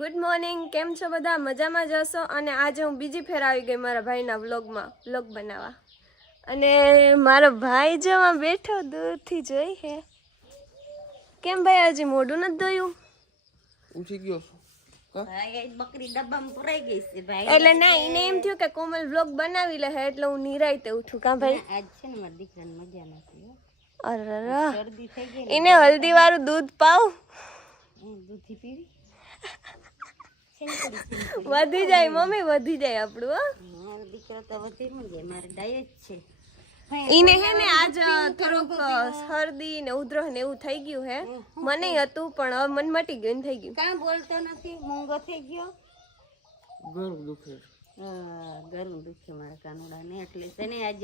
Good morning, કેમ છો બધા? મજામાં જશો. અને આજે હું બીજી ફેર આવી ગઈ મારા ભાઈના વ્લોગ બનાવવા. અને મારો ભાઈ જવા બેઠો દૂરથી જોઈ હે. કેમ ભાઈ હજી મોઢું નથી ધોયું? ઉઠી ગયો બકરી ડબ્બામાં પુરાઈ ગઈ છે ભાઈ. એટલે ના, એને એમ થયું કે કોમલ વ્લોગ બનાવી લે એટલે હું નિરાયતે ઉઠું. કા ભાઈ? આજ છે ને મારા દીકરાને મજા નથી. અરે શરદી થઈ ગઈ. એને હલ્દી વાળું દૂધ પાવ, દૂધી પીવી. વધી જાય મમ્મી, વધી જાય આપણું. મારો દીકરો તો વધી ન જાય, મારે ડાયટ છે. ઈને હે ને આજ થોડુંક શરદી ને ઉધરસ ને એવું થઈ ગયું હે. મને હતું પણ હવે મન મટી ગયું ને થઈ ગયું. કાં બોલતો નથી, મૂંગો થઈ ગયો. ગળું દુખે ગળું દુખે મારા કાનુડા ને. એટલે છે ને આજ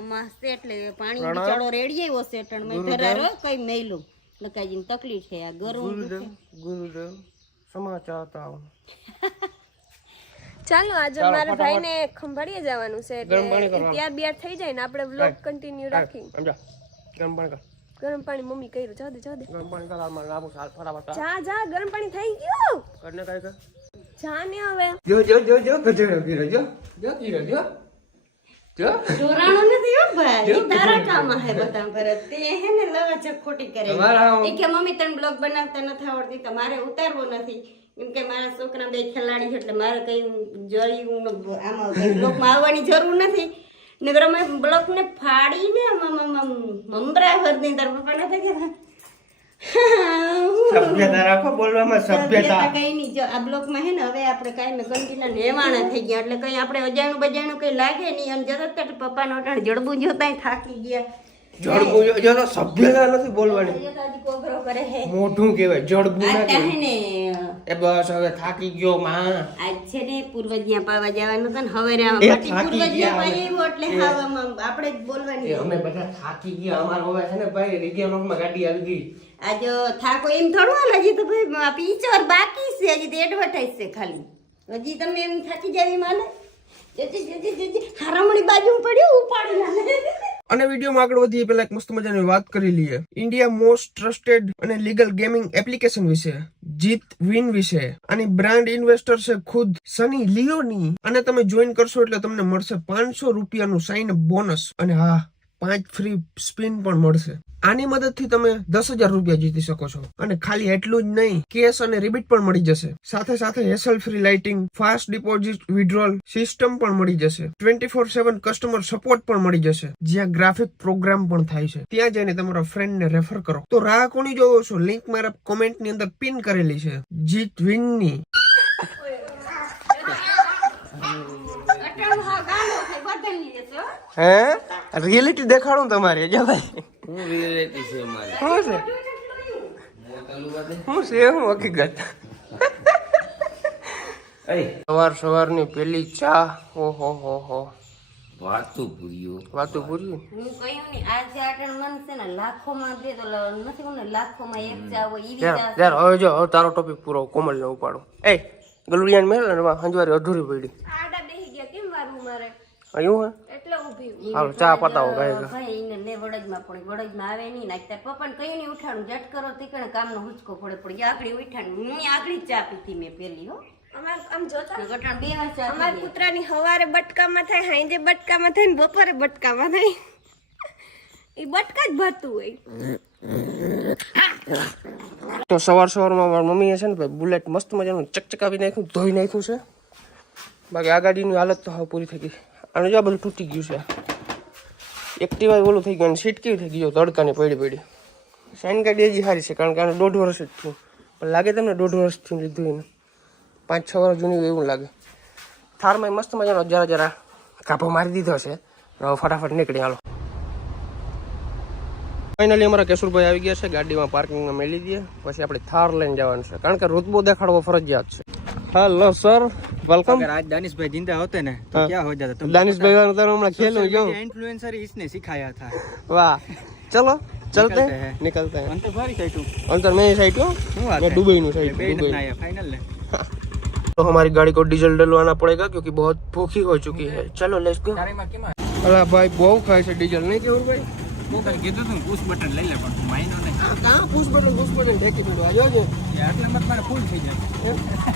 અમાસ છે એટલે પાણી બિચારો રેડી આવ્યો છે ટણ મેં ધરારો કઈ મેલું લકાજીને તકલીફ છે. આ ગળું દુખે. ગુરુદેવ સમાચાર હતા. ચાલો આજે મારા ભાઈને ખંભાળીએ જવાનું છે એટલે તૈયાર બિયાર થઈ જાય ને આપણે વ્લોગ કન્ટિન્યુ રાખી. સમજા ગરમ પાણી કર. ગરમ પાણી મમ્મી કર્યું. જા દે ગરમ પાણી કર. આમાં લાબુ સાલ ફટાફટ જા ગરમ પાણી થઈ ગયું. કરને કાઈ કર. જા ને હવે જો ગજેડો ગીરો જો ગીરો જો ઢોરાણો નથી હો ભાઈ, તારા કામ હે બધા પર. તે હે ને લવાચક ખોટી કરે. એ કે મમ્મી તને બ્લોગ બનાવતા નથી આવડતી તો મારે ઉતારવો નથી, કેમ કે મારા છોકરા બે ખેલાડી છે એટલે મારે કઈ જળ્યું આમાં બ્લોગમાં આવવાની જરૂર નથી. નગર અમે બ્લોગ ને ફાડીને મમરા ભરની તાર પપ્પા નથી કહેતા સભ્યતા રાખો બોલવામાં. સભ્યતા કઈ નહીં. જો આ બ્લોગમાં હે ને હવે આપણે કાંઈ કન્ટિન્યુ નેવાણા થઈ ગયા એટલે કઈ આપણે અજાણું બજાણું કઈ લાગે નહીં. અને જતો પપ્પાનો અટાણ જડબું જોતા થાકી ગયા. જડબું જો તો સભ્યતા નથી બોલવાની. હજી કોગરો કરે હે મોઢું કહેવાય, જડબું ના આટા હે ને એ બસ હવે થાકી ગયો માં. આજ છે ને પૂર્વજ્ઞા પાવા જવાનું હતું ને હવે પૂર્વજ્ઞા પાઈ આવ્યો એટલે આપણે જ બોલવાની. અમે બધા થાકી ગયા. અમારો હવે છે ને ભાઈ રિગિયનમાં ગાડી આવી ગઈ. આજ થાકો એમ થોડું હાલ. હજી તો ભાઈ પીચર બાકી છે, હજી તો એડવર્ટાઈઝ છે ખાલી. હજી તમે એમ થાકી જાવી માને હારામણી બાજુ પડ્યું ઉપાડી ના. અને વિડીયોમાં આગળ વધીએ પહેલા એક મસ્ત મજાની વાત કરી લઈએ. ઇન્ડિયા મોસ્ટ ટ્રસ્ટેડ અને લીગલ ગેમિંગ એપ્લિકેશન વિશે, જીત વિન વિશે. આની બ્રાન્ડ ઇન્વેસ્ટર છે ખુદ સની લિયોની. અને તમે જોઈન કરશો એટલે તમને મળશે 500 રૂપિયાનું સાઇન અપ બોનસ. અને હા, 5 ફ્રી સ્પિન પણ મળશે. આની મદદથી તમે 10,000 રૂપિયા જીતી શકો છો. અને ખાલી એટલું જ નહીં, કેશ અને રિબીટ પણ મળી જશે. સાથે hassle free lighting, fast deposit withdrawal system પણ મળી જશે. 24/7 કસ્ટમર સપોર્ટ પણ મળી જશે, જ્યાં ગ્રાફિક પ્રોગ્રામ પણ થાય છે. ત્યાં જઈને તમારા ફ્રેન્ડને રેફર કરો. તો રાહ કોની જોવો છો? લિંક મારા કોમેન્ટ ની અંદર પિન કરેલી છે જીત વિન ની. હે રિયલિટી દેખાડું તમારે. જો ભાઈ હું રિયલિટી છે મારે. શું છે હું હકીકત. સવારની પેલી ચા. ઓહો હો વાતું પૂર્યું. હું કહ્યું ને આજે આટણ મન છે ને લાખોમાં દે તો નથી કોને લાખોમાં એક ચા હોય ઈ ચા. યાર હવે જો તારો ટોપિક પૂરો કોમલ ને ઉપાડો. એ ગલુડિયાન મેલ ને હંજવારી અધૂરી પડી. આડા બેહી ગયા કેમ વારું મારે અયું હે એટલે ઊભી. હાલો ચા પતાવો ગાય. ભાઈ એને લે વડજમાં પણ વડજમાં આવે નહીં નાખ. તાર પપ્પાને કઈ નહીં ઉઠાડું જટ કરો તીકણે કામનો હુચકો પડે આગળ ઉઠાડું. હું આગળ ચા પીતી મેં પેલી હો. અમાર આમ જોતા ગટાણ બે વાર ચા અમાર કૂતરાની હવારે બટકામાં થાય, હાંજે બટકામાં થાય ને બપોરે બટકામાં થાય. એ બટકા જ ભરતું હોય. તો સવારમાં મારી મમ્મીએ છે ને ભાઈ બુલેટ મસ્ત મજાનું ચકચકાવી નાખ્યું, ધોઈ નાખ્યું છે. બાકી આ ગાડીની હાલત તો હવે પૂરી થઈ ગઈ. અને જો બધું તૂટી ગયું છે. એક્ટિવા ઓલું થઈ ગયું, સીટ કેવી થઈ ગઈ તડકાની પડી. શાઇન ગાડી હજી સારી છે કારણ કે આને 1.5 વર્ષ જ થયું. પણ લાગે તમને 1.5 વર્ષથી લીધું એને. 5-6 વર્ષ જૂની એવું લાગે. થારમાં મસ્ત મજાનો જરા કાપો મારી દીધો છે. હવે ફટાફટ નીકળી હાલો. ફાઇનલી અમારા કેશુરભાઈ આવી ગયા છે. ગાડીમાં પાર્કિંગમાં મેલી દઈએ, પછી આપણે થાર લઈને જવાનું છે કારણ કે रुतबो દેખાડવો ફરજિયાત છે. Hello sir, welcome. अगर आज दानिश भाई जिंदा होते ना तो क्या हो जाता? तुम दानिश भाई वाला तो हमने खेलूं जो इन्फ्लुएंसर इसने सिखाया था। वाह, चलो चलते हैं, निकलते हैं। अंतर भारी साइड अंतर मेरी साइड हो, मैं दुबई नु साइड दुबई फाइनल ले। तो हमारी गाड़ी को डीजल डलवाना पड़ेगा क्योंकि बहुत भूखी हो चुकी है। चलो लेट्स गो। अला भाई बहुत खाए से डीजल नहीं केवर भाई. वो कल कीधुं તું પુશ બટન લઈ લે પણ માઈનો ને કાં પુશ બટન ઢેકી દીધું આ જોજે આટલે મત મારે ફૂલ થઈ જાય